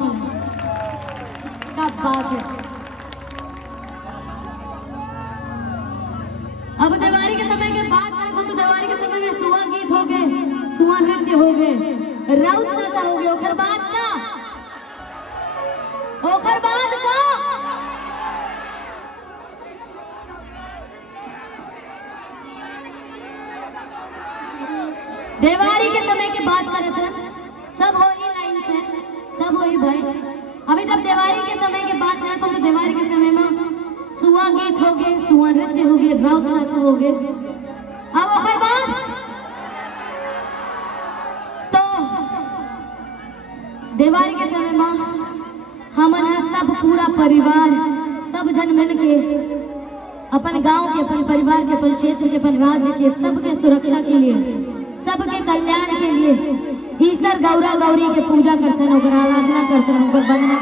बात है, क्या बात है। अब दिवाली के समय के बाद देखो तो दिवाली के समय में सुआ गीत हो गए, सुआ नृत्य हो गए, राउत नाचा हो गया। ओखर बाद का दिवाली के समय की बात करे थे, सब हो ही लाइन से, सब हो ही भाई। अभी जब दिवाली के समय की बात करते तो दिवाली के समय में सुआ गीत हो गए, सुआ नृत्य हो गए, राउत नाच हो गए। अब ओकर बाद तो दिवाली के समय में हमन सब पूरा परिवार सब जन मिल के अपन गांव के, अपन परिवार के, अपन क्षेत्र के, अपन राज्य के सबके सुरक्षा के लिए, सबके कल्याण के लिए ईश्वर गौरा गौरी के पूजा करते हैं, आराधना करते हैं, वंदना